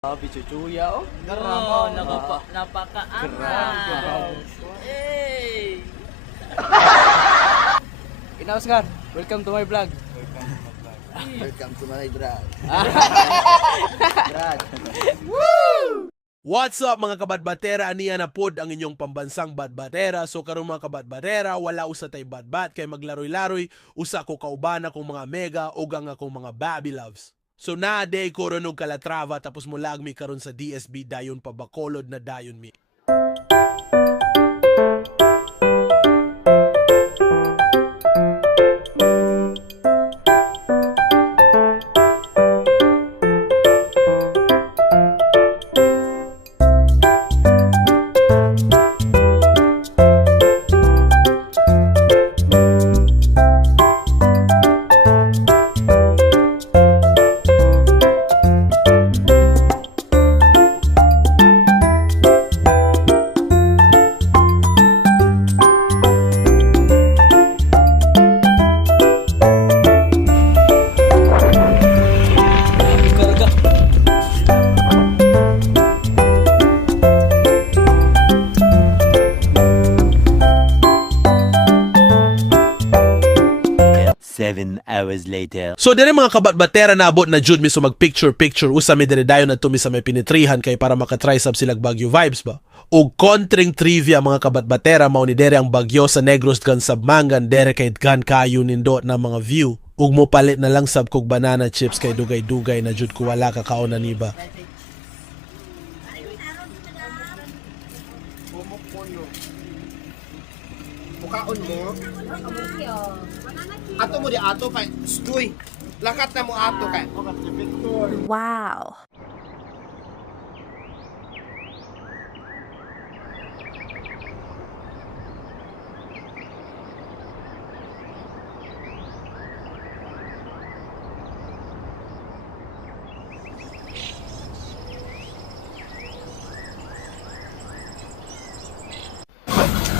Bichuchuya oh. Oo, napakaangas. Hey! Inausgar, welcome to my vlog. Welcome to my vlog. What's up mga kabadbatera? Aniya na pod ang inyong pambansang badbatera. So karon mga kabadbatera, wala usa tay badbat kay maglaroy-laroy usa ko kauban akong mga mega ug ang akong mga baby loves. So na-day ko ron og Calatrava tapos mulag mi karon sa DSB dayon pa Bacolod na dayon mi. Karga. 7 hours later. So dire mga kabadbatera naabot na jud mi so mag picture usa mi dire dayon adto mi sa may pinitrihan kay para makatry sab silag Baguio vibes ba. Og kontring trivia mga kabadbatera mao ni dire ang Bagyo sa Negros gan Sabmangan dere kay gan kayo nindot na mga view. Ug mo palit na lang sab kog banana chips kay dugay-dugay na jud ko wala ka kaon na niba. Mukaon mo. Ato mo di ato kay Stoy. Lakat na mo ato kay. Wow.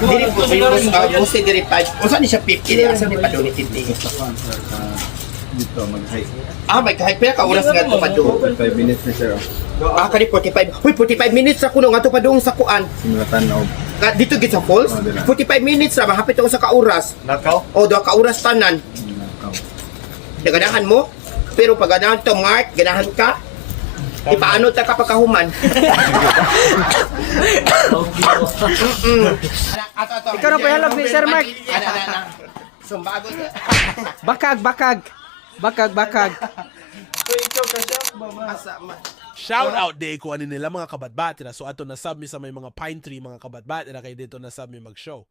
Dili po mo si diri pa. Unsa ni siya 50 di asa ni paduli 50. Dito mag-hike. May kahit pila ka oras nga to padung. 5 minutes na sir. Kani 45. Hoy 45 minutes ra kuno nga to padung sa kuan. Simulatan na Dito gid sa falls. Oh, dila. 45 minutes ra mahapit ako sa ka oras. Nakaw? O do ka oras tanan. Nakaw. Ganahan mo. Pero pag ganahan to Mark, ganahan ka. Ipaano ta kapag kahuman? Ikaw na pa yan, Love, Sir Mark. Sumbago. Bakag. Shout out day ko ani nila mga kabadbatera. So ato na sab mi sa may mga pine tree mga kabadbatera kay dito na sab mi mag-show.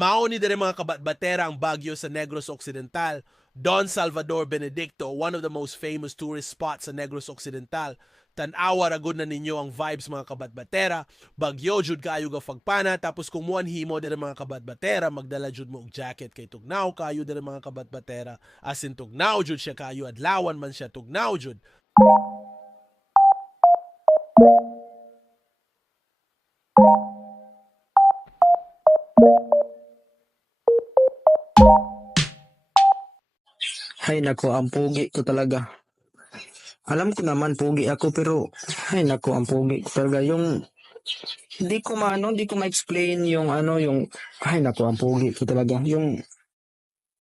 Mao ni dire mga kabadbatera ang Baguio sa Negros Occidental. Don Salvador Benedicto, one of the most famous tourist spots sa Negros Occidental. Tan-awa ragod na ninyo ang vibes mga kabadbatera. Bagyo jud kayo ga fagpana tapos kung muan himo dire mga kabadbatera magdala jud mo og jacket kay tugnaw kayo dire mga kabadbatera. Asin tugnaw jud siya kayo adlawan man siya tugnaw jud. Ay nako, ang pugi ko talaga. Alam ko naman pugi ako pero ay nako, ang pugi ko talaga. Yung hindi ko ma-explain yung yung ay nako, ang pugi ko talaga. Yung